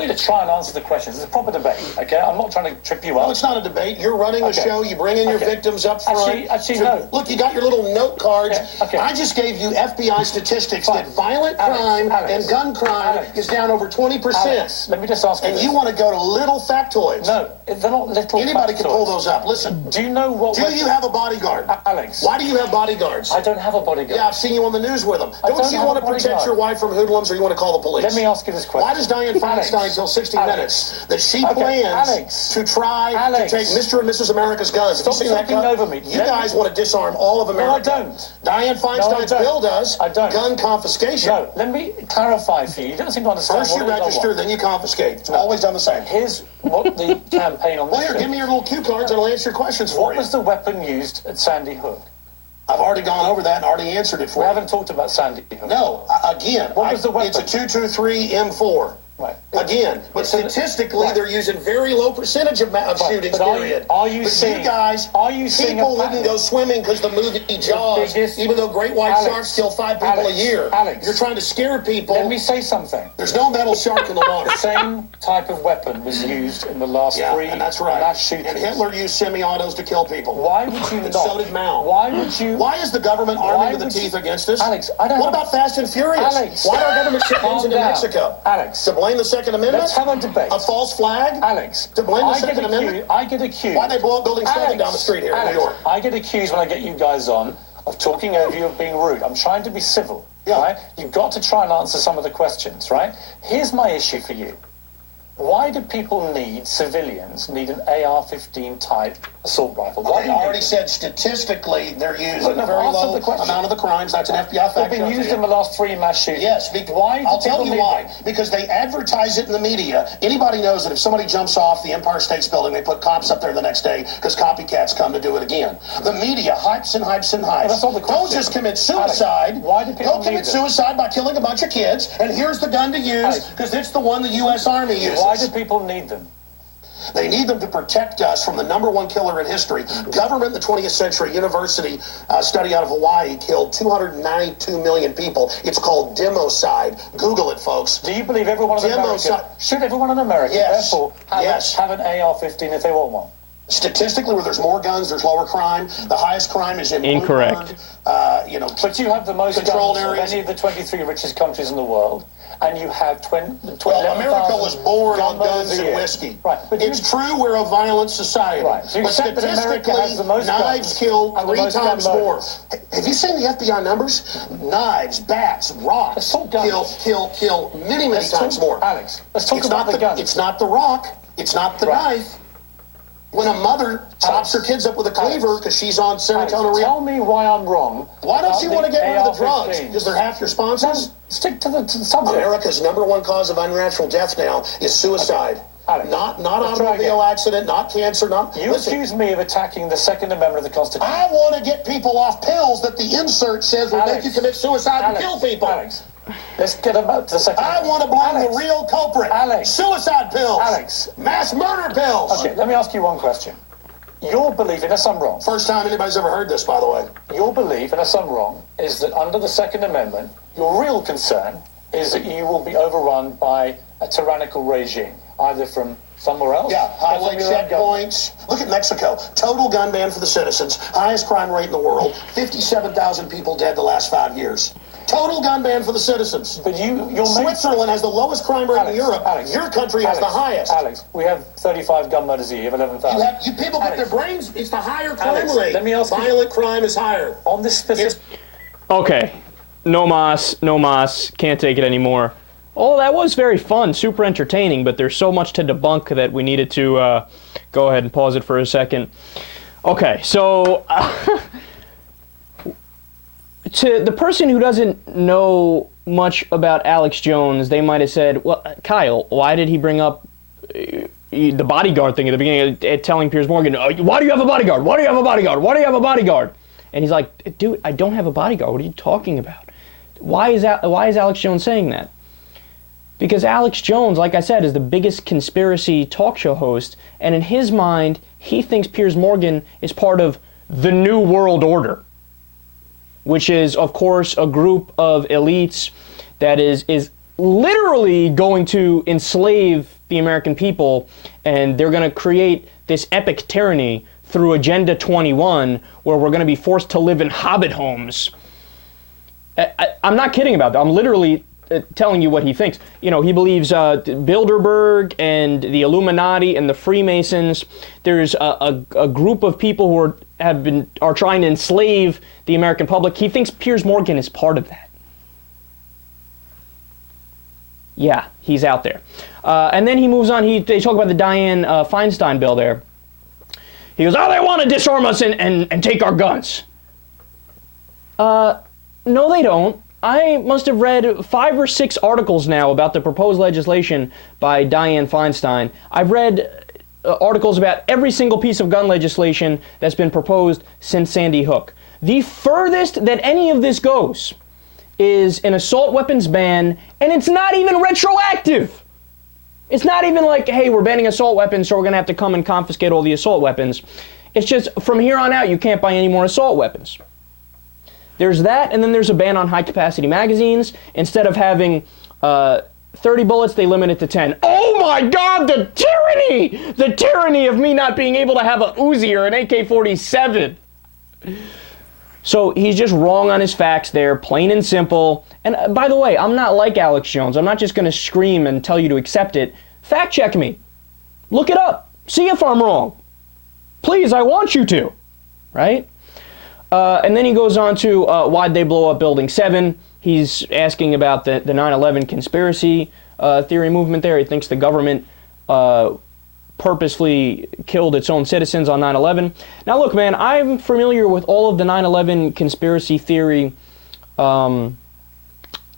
want you to try and answer the questions. It's a proper debate, okay? I'm not trying to trip you up. No, it's not a debate. You're running a show. You bring in your victims up front. Actually, no. Look, you got your little note cards. Yeah, I just gave you FBI statistics that violent crime and gun crime is down over 20%. Alex, let me just ask you And this. you want to go to little factoids. No, they're not little Anybody factoids. can pull those up. Listen. Do you know what... Do you have a bodyguard? Alex. Why do you have bodyguards? I don't have a bodyguard. Yeah, I've seen you on the news with them. Don't you want to protect your wife from hoodlums, or you want to call the police? Let me ask you this question. Why does Dianne Feinstein tell 60 Minutes that she plans to try to take Mr. and Mrs. America's guns? Stop talking over me. You guys want to disarm all of America. No, I don't. Dianne Feinstein's bill does. I don't. Gun confiscation. No, let me clarify for you. You don't seem to understand. First you register, then you confiscate. It's always done the same. Here's what the campaign on Well, here, give me your little cue cards and I'll answer your questions for you. What was the weapon used at Sandy Hook? I've already gone over that and already answered it for you. We haven't talked about Sandy Hook. No, again, what was the weapon? It's a 223 M4. Right. Again, but statistically, they're using very low percentage of shootings, period. Are you seeing people wouldn't go swimming because the movie Jaws, even though great white sharks kill 5 people a year. You're trying to scare people. Let me say something. There's no metal shark in the water. The same type of weapon was used in the last mass shootings. And Hitler used semi-autos to kill people. Why would you not? So did Mao. Why would you? Why is the government arming to the teeth against us? Alex, I don't. What about Fast and Furious? Alex, why do our government ship guns into Mexico? Alex, to blame the Second Amendment? Let's have a debate. A false flag? Alex, to blame the Second Amendment? I get accused. Why they blow up Building 7 down the street here in New York? I get accused when I get you guys on of talking over you, of being rude. I'm trying to be civil. Right? You've got to try and answer some of the questions, right? Here's my issue for you. Why do people civilians need an AR-15 type assault rifle? Why I already said statistically they're using a very low amount of the crimes. That's an FBI fact. They've been used in the last 3 mass shootings. Yes. I'll tell you why. Because they advertise it in the media. Anybody knows that if somebody jumps off the Empire State Building, they put cops up there the next day because copycats come to do it again. The media hypes and hypes and hypes. That's all the question. Don't just commit suicide. Alex, why do people Don't commit suicide by killing a bunch of kids. And here's the gun to use because it's the one the U.S. Army uses. Why do people need them? They need them to protect us from the #1 killer in history. Government in the 20th century, university study out of Hawaii killed 292 million people. It's called democide. Google it, folks. Do you believe everyone in America should everyone in America therefore have an AR-15 if they want one? Statistically, where there's more guns, there's lower crime. The highest crime is in incorrect. But you have the most controlled guns areas of any of the 23 richest countries in the world, and you have 20. Well, America was born on guns and whiskey. Right. But it's true we're a violent society. Right. So but statistically, knives kill 3 times more. Have you seen the FBI numbers? Knives, bats, rocks kill many times more. Alex, let's talk about the guns. It's not the rock. It's not the knife. When a mother chops her kids up with a cleaver because she's on serotonin. Tell me why I'm wrong. Why don't you want to get rid of the drugs? Because they're half your sponsors? Stick to the subject. America's #1 cause of unnatural death now is suicide. Not automobile accident, not cancer, You accuse me of attacking the Second Amendment of the Constitution. I want to get people off pills that the insert says will make you commit suicide and kill people. Alex, let's get about the Second I want to blame the real culprit. Suicide pills. Mass murder pills. Okay, let me ask you one question. Your belief, unless I'm wrong. First time anybody's ever heard this, by the way. Your belief, unless I'm wrong, is that under the Second Amendment, your real concern is that you will be overrun by a tyrannical regime, either from somewhere else. Yeah, highway checkpoints. Look at Mexico. Total gun ban for the citizens. Highest crime rate in the world. 57,000 people dead the last 5 years. Total gun ban for the citizens. But Switzerland has the lowest crime rate in Europe. Your country has the highest. Alex, we have 35 gun murders a year. You have 11,000. You people get their brains. It's the higher crime rate. Let me ask Violent crime is higher. On this specific... Okay. No mas. Can't take it anymore. Oh, that was very fun, super entertaining, but there's so much to debunk that we needed to go ahead and pause it for a second. Okay, so to the person who doesn't know much about Alex Jones, they might have said, well, Kyle, why did he bring up the bodyguard thing at the beginning, telling Piers Morgan, why do you have a bodyguard? Why do you have a bodyguard? Why do you have a bodyguard? And he's like, dude, I don't have a bodyguard. What are you talking about? Why is Alex Jones saying that? Because Alex Jones, like I said, is the biggest conspiracy talk show host, and in his mind, he thinks Piers Morgan is part of the New World Order, which is, of course, a group of elites that is literally going to enslave the American people, and they're going to create this epic tyranny through Agenda 21, where we're going to be forced to live in hobbit homes. I'm not kidding about that. I'm literally telling you what he thinks. You know, he believes Bilderberg and the Illuminati and the Freemasons. There's a group of people who are trying to enslave the American public. He thinks Piers Morgan is part of that. Yeah, he's out there. And then he moves on. They talk about the Dianne Feinstein bill there. He goes, oh, they want to disarm us and take our guns. No, they don't. I must have read 5 or 6 articles now about the proposed legislation by Dianne Feinstein. I've read articles about every single piece of gun legislation that's been proposed since Sandy Hook. The furthest that any of this goes is an assault weapons ban, and it's not even retroactive. It's not even like, hey, we're banning assault weapons, so we're going to have to come and confiscate all the assault weapons. It's just, from here on out, you can't buy any more assault weapons. There's that, and then there's a ban on high-capacity magazines. Instead of having 30 bullets, they limit it to 10. Oh my God, the tyranny! The tyranny of me not being able to have a Uzi or an AK-47. So he's just wrong on his facts there, plain and simple. And by the way, I'm not like Alex Jones. I'm not just going to scream and tell you to accept it. Fact check me. Look it up. See if I'm wrong. Please, I want you to. Right? And then he goes on to why'd they blow up Building 7. He's asking about the 9/11 conspiracy theory movement there. He thinks the government purposefully killed its own citizens on 9/11. Now look, man, I'm familiar with all of the 9/11 conspiracy theory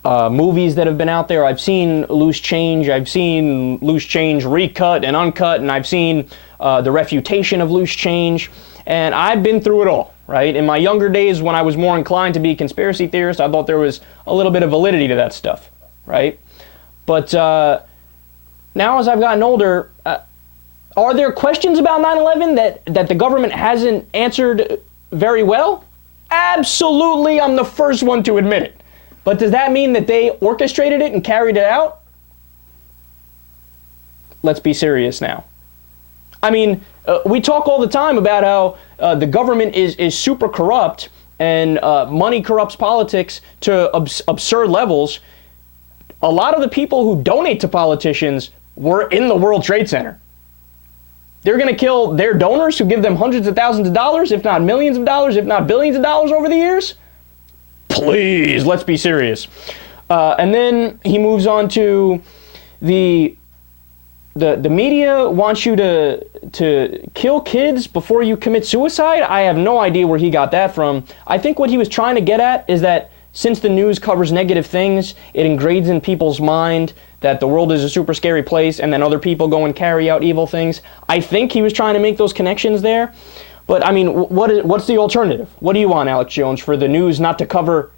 movies that have been out there. I've seen Loose Change. I've seen Loose Change recut and uncut, and I've seen the refutation of Loose Change, and I've been through it all. Right? In my younger days, when I was more inclined to be a conspiracy theorist, I thought there was a little bit of validity to that stuff, right? But now as I've gotten older, are there questions about 9/11 that the government hasn't answered very well? Absolutely, I'm the first one to admit it. But does that mean that they orchestrated it and carried it out? Let's be serious now. I mean, we talk all the time about how the government is super corrupt and money corrupts politics to absurd levels. A lot of the people who donate to politicians were in the World Trade Center. They're going to kill their donors who give them hundreds of thousands of dollars, if not millions of dollars, if not billions of dollars over the years? Please, let's be serious. And then he moves on to the media wants you to kill kids before you commit suicide. I have no idea where he got that from. I think what he was trying to get at is that since the news covers negative things, it ingrades in people's mind that the world is a super scary place, and then other people go and carry out evil things. I think he was trying to make those connections there. But I mean, what's the alternative? What do you want, Alex Jones, for the news not to cover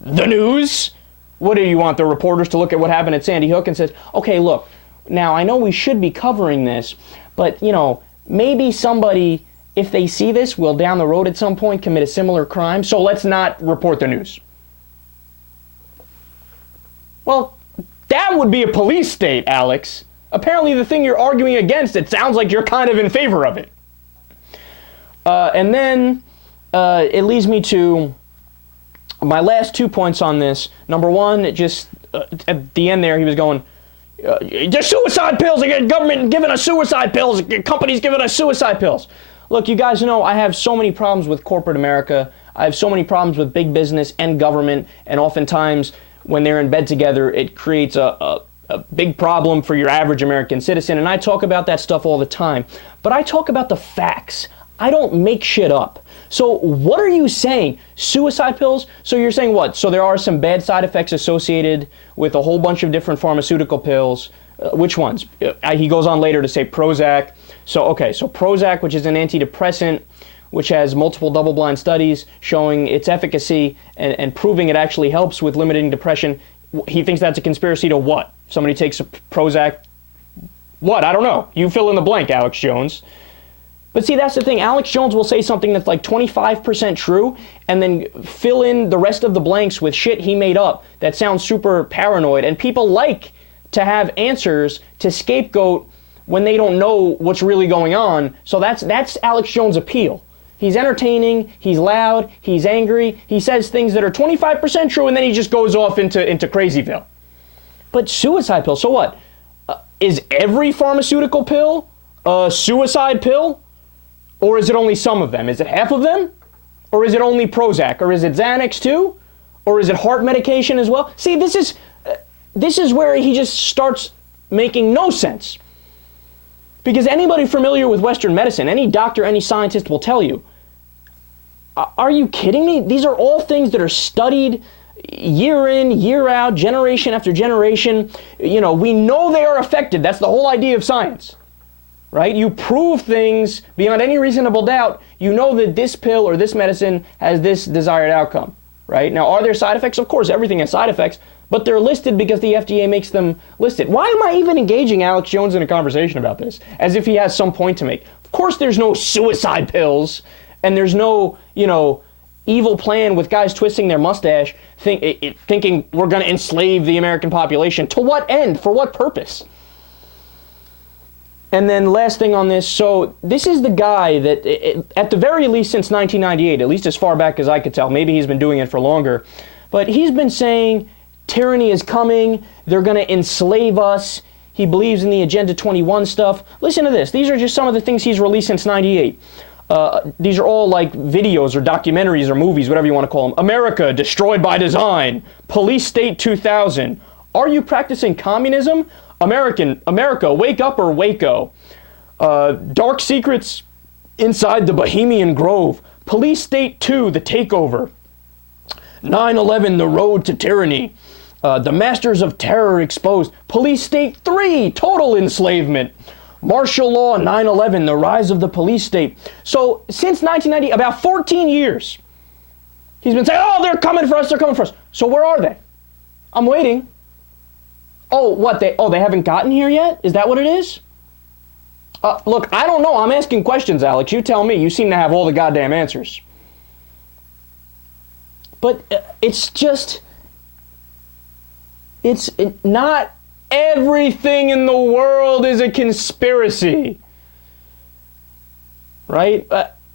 the news? What do you want, the reporters to look at what happened at Sandy Hook and says, okay, look, now, I know we should be covering this, but, you know, maybe somebody, if they see this, will down the road at some point commit a similar crime, so let's not report the news. Well, that would be a police state, Alex. Apparently the thing you're arguing against, it sounds like you're kind of in favor of it. And then it leads me to my last 2 points on this. Number one, just at the end there, he was going, there's suicide pills. The government giving us suicide pills. Companies giving us suicide pills. Look, you guys know I have so many problems with corporate America. I have so many problems with big business and government. And oftentimes, when they're in bed together, it creates a big problem for your average American citizen. And I talk about that stuff all the time. But I talk about the facts. I don't make shit up. So what are you saying? Suicide pills? So you're saying what? So there are some bad side effects associated with a whole bunch of different pharmaceutical pills. Which ones? He goes on later to say Prozac. So, okay, so Prozac, which is an antidepressant, which has multiple double-blind studies showing its efficacy and proving it actually helps with limiting depression. He thinks that's a conspiracy to what? Somebody takes a Prozac. What? I don't know. You fill in the blank, Alex Jones. But see, that's the thing. Alex Jones will say something that's like 25% true and then fill in the rest of the blanks with shit he made up that sounds super paranoid. And people like to have answers to scapegoat when they don't know what's really going on. So that's Alex Jones' appeal. He's entertaining, he's loud, he's angry, he says things that are 25% true, and then he just goes off into Crazyville. But suicide pill, so what? Is every pharmaceutical pill a suicide pill? Or is it only some of them? Is it half of them? Or is it only Prozac? Or is it Xanax too? Or is it heart medication as well? See, this is where he just starts making no sense. Because anybody familiar with Western medicine, any doctor, any scientist will tell you, are you kidding me? These are all things that are studied year in, year out, generation after generation. You know, we know they are effective. That's the whole idea of science. Right? You prove things beyond any reasonable doubt. You know that this pill or this medicine has this desired outcome. Right? Now, are there side effects? Of course, everything has side effects, but they're listed because the FDA makes them listed. Why am I even engaging Alex Jones in a conversation about this? As if he has some point to make. Of course, there's no suicide pills, and there's no, evil plan with guys twisting their mustache, thinking we're going to enslave the American population. To what end? For what purpose? And then last thing on this, so this is the guy that, at the very least since 1998, at least as far back as I could tell, maybe he's been doing it for longer, but he's been saying tyranny is coming, they're going to enslave us, he believes in the Agenda 21 stuff. Listen to this, these are just some of the things he's released since 98. These are all like videos or documentaries or movies, whatever you want to call them. America, Destroyed by Design, Police State 2000, Are You Practicing Communism? America, Wake Up or Waco, Dark Secrets Inside the Bohemian Grove, Police State 2, The Takeover, 9/11, The Road to Tyranny, The Masters of Terror Exposed, Police State 3, Total Enslavement, Martial Law 9/11, The Rise of the Police State. So since 1990, about 14 years, he's been saying, oh, they're coming for us, they're coming for us. So where are they? I'm waiting. Oh, what, they haven't gotten here yet? Is that what it is? Look, I don't know. I'm asking questions, Alex. You tell me. You seem to have all the goddamn answers. But it's not everything in the world is a conspiracy. Right?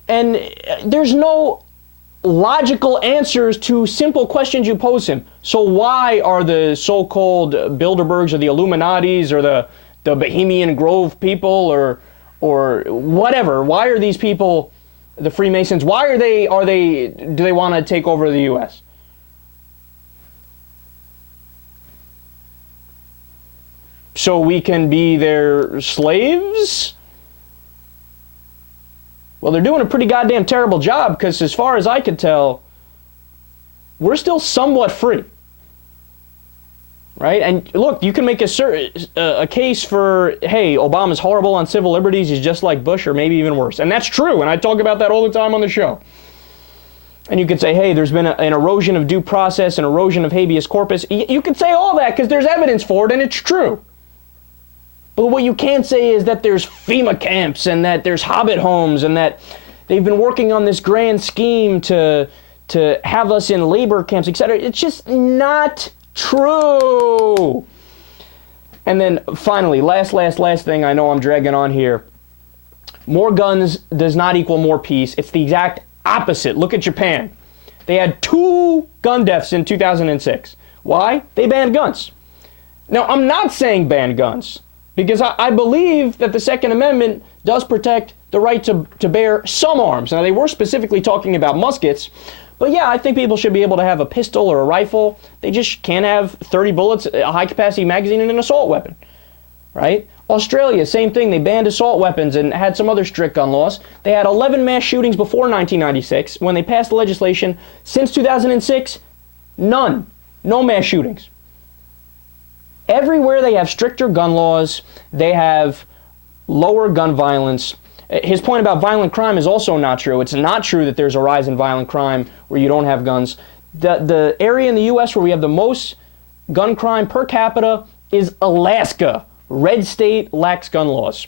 And there's no logical answers to simple questions you pose him. So why are the so-called Bilderbergs or the Illuminatis or the Bohemian Grove people or whatever, why are these people, the Freemasons, do they want to take over the U.S.? So we can be their slaves? Well, they're doing a pretty goddamn terrible job because as far as I could tell, we're still somewhat free. Right? And look, you can make a case for, hey, Obama's horrible on civil liberties, he's just like Bush or maybe even worse. And that's true, and I talk about that all the time on the show. And you could say, hey, there's been an erosion of due process, an erosion of habeas corpus. You could say all that because there's evidence for it and it's true. But what you can't say is that there's FEMA camps and that there's Hobbit homes and that they've been working on this grand scheme to have us in labor camps, etc. It's just not true. And then finally, last thing, I know I'm dragging on here. More guns does not equal more peace. It's the exact opposite. Look at Japan. They had 2 gun deaths in 2006. Why? They banned guns. Now, I'm not saying ban guns, because I believe that the Second Amendment does protect the right to bear some arms. Now, they were specifically talking about muskets, but yeah, I think people should be able to have a pistol or a rifle. They just can't have 30 bullets, a high-capacity magazine, and an assault weapon, right? Australia, same thing. They banned assault weapons and had some other strict gun laws. They had 11 mass shootings before 1996. When they passed the legislation, since 2006, none. No mass shootings. Everywhere they have stricter gun laws, they have lower gun violence. His point about violent crime is also not true. It's not true that there's a rise in violent crime where you don't have guns. The area in the U.S. where we have the most gun crime per capita is Alaska. Red state lacks gun laws.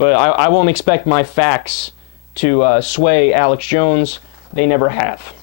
But I won't expect my facts to sway Alex Jones. They never have.